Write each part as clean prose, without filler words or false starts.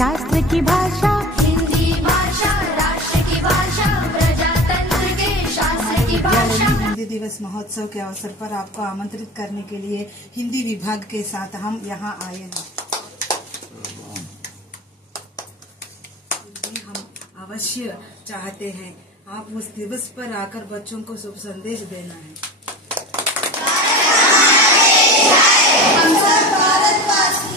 शास्त्र की भाषा, हिंदी भाषा राष्ट्र की भाषा, प्रजातंत्र के शास्त्र की भाषा। हिंदी दिवस महोत्सव के अवसर पर आपको आमंत्रित करने के लिए हिंदी विभाग के साथ हम यहाँ आए हैं। हम अवश्य चाहते हैं आप उस दिवस पर आकर बच्चों को शुभ संदेश देना है।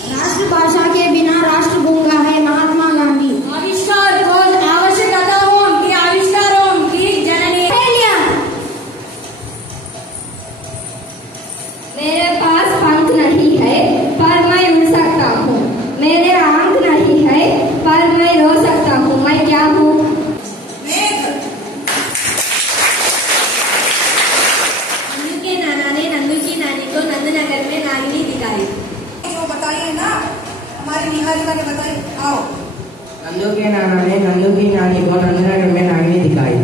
राष्ट्रभाषा के बिना राष्ट्र गूंगा है। महात्मा गांधी। आविष्कार खोज आवश्यकताओं की आविष्कारों की जननी। मेरे पास पंख नहीं है पर मैं उड़ सकता हूँ। मेरे आंख नहीं है पर मैं रो सकता हूँ। मैं क्या हूँ? नंदू के नाना ने नंदू की नानी को नंदनगर में नागिनी दिखाई। बताइए ना, हमारी निहारिका ने बताई। आओ। नंदू के नाना ने नंदू की नानी को नंदनगर में नागिनी दिखाई।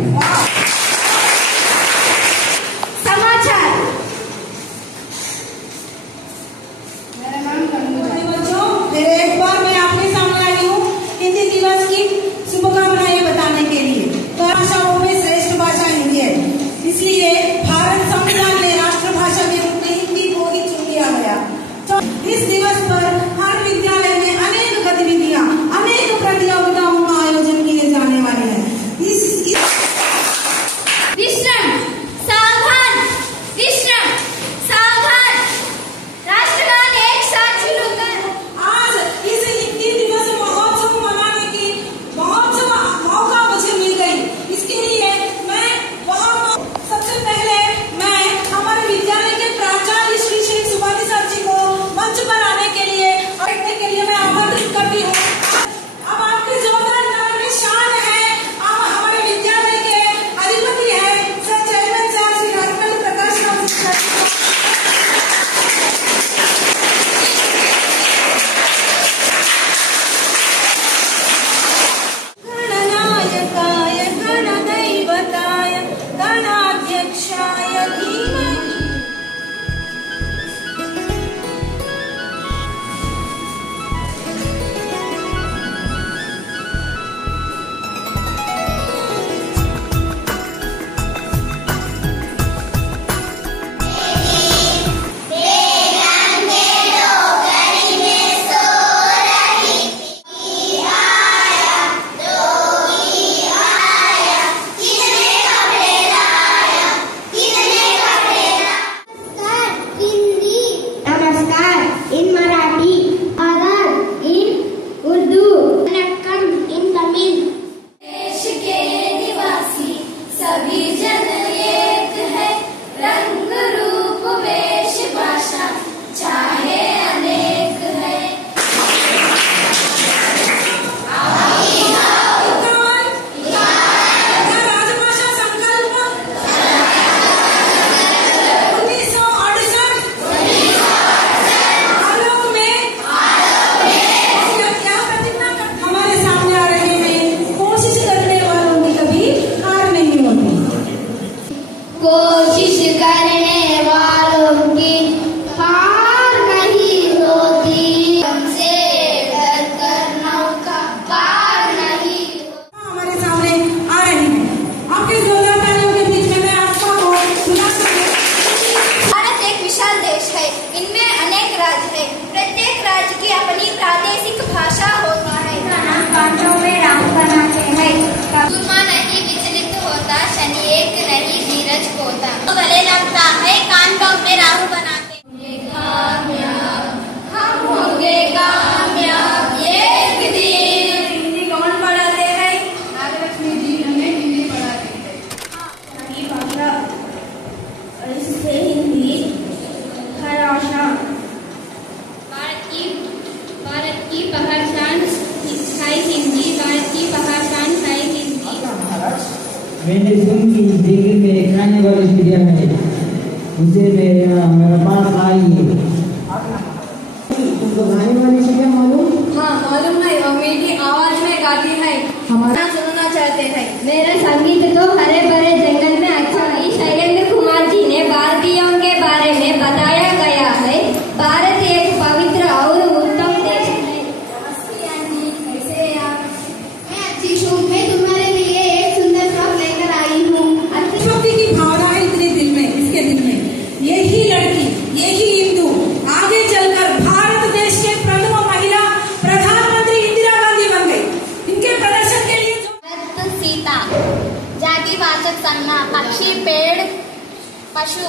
समाचार। बच्चों, फिर एक बार मैं आपके सामने आई हूँ हिंदी दिवस की शुभकामनाएं बताने के लिए। भाषाओं में श्रेष्ठ भाषा हिंदी है, इसलिए भारत संविधान में राष्ट्रभाषा के रूप में हिंदी को ही चुन लिया गया। तो इस दिवस पर हर विद्यालय में अनेक गतिविधियां, अनेक प्रतियोगिताओं का आयोजन किए जाने वाले हैं। विश्राम, सावधान, विश्राम, सावधान। राष्ट्रगान एक साथ शुरू कर। आज इस हिंदी दिवस महोत्सव मनाने की मौका मुझे मिल गई। इसके लिए मैं सबसे पहले मैं हमारे विद्यालय के प्राचार्य श्री सुभानी सर जी को मंच पर आने के लिए मैं आमंत्रित करती हूँ। अब आपके जोरदार ताली में शान है। अब हमारे विद्यालय के अधिपति है sir chairman sir Shri Rajmal Prakash Rao sir. गणनायकाय गणदैवताय गणाध्यक्षाय धीमहि। नमस्कार इन मराठी, आदाब इन उर्दू, वनक्कम इन तमिल। देश के निवासी सभी जन एक है, रंग रूप वेश भाषा चाहे अनेक है। राजभाषा संकल्प 1968 आलोक में क्या प्रतिज्ञा हमारे सामने आ रहे हैं। कोशिश करने वालों की कभी हार नहीं होती। कोशिश करने वालों की हार नहीं होती। हमसे डर कर नौका पार नहीं। हमारे सामने आ रहे हैं। आपके जोरदार तालियों के बीच में मैं आपको सुना सकती हूँ। भारत एक विशाल देश है, इनमें अनेक राज्य है। प्रत्येक राज्य की अपनी प्रादेशिक भाषा होती है। कांटों में राम बनाते हैं। सूरमा नहीं विचलित होता, शनि एक नहीं धीरज होता। तो गले लगता है कांटों में राहु बनाते। हम होंगे कामयाब एक दिन। हिंदी कौन पढ़ाते हैं? नागलक्ष्मी जी हमें हिंदी पढ़ाते हैं। हिंदी भाषा इससे हिंदी भाषा भारत की पहचान है हिंदी। भारत की पहचान है हिंदी। मैंने सुन की दिल्ली में खाने वाली चिड़िया है, मुझे मेरा पास आई है। तुमको खाने वाली चिड़िया मालूम? हाँ मालूम है, वो मीठी आवाज में गाती है। हमारा सुनना चाहते हैं। मेरा संगीत तो हरे भरे जंगल में अच्छा है। शैलेंद्र कुमार जी ने भारतीयों के बारे में बताया गया है। भारत एक पवित्र और उत्तम देश है। कैसे पुरुषवाचक संज्ञा पक्षी, पेड़, पशु।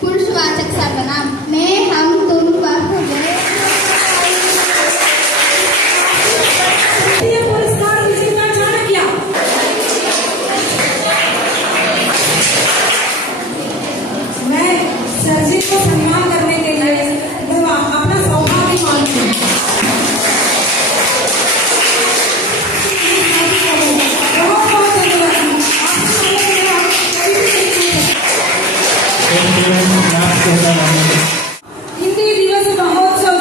पुरुषवाचक सर्वनाम मैं, हम, तुम, वह, वे। ये पुरस्कार विजेता चाणक्य। मैं सर जी को सम्मान करने के लिए अपना सौभाग्य मानती हूँ। बहुत बहुत धन्यवाद। हिंदी दिवस महोत्सव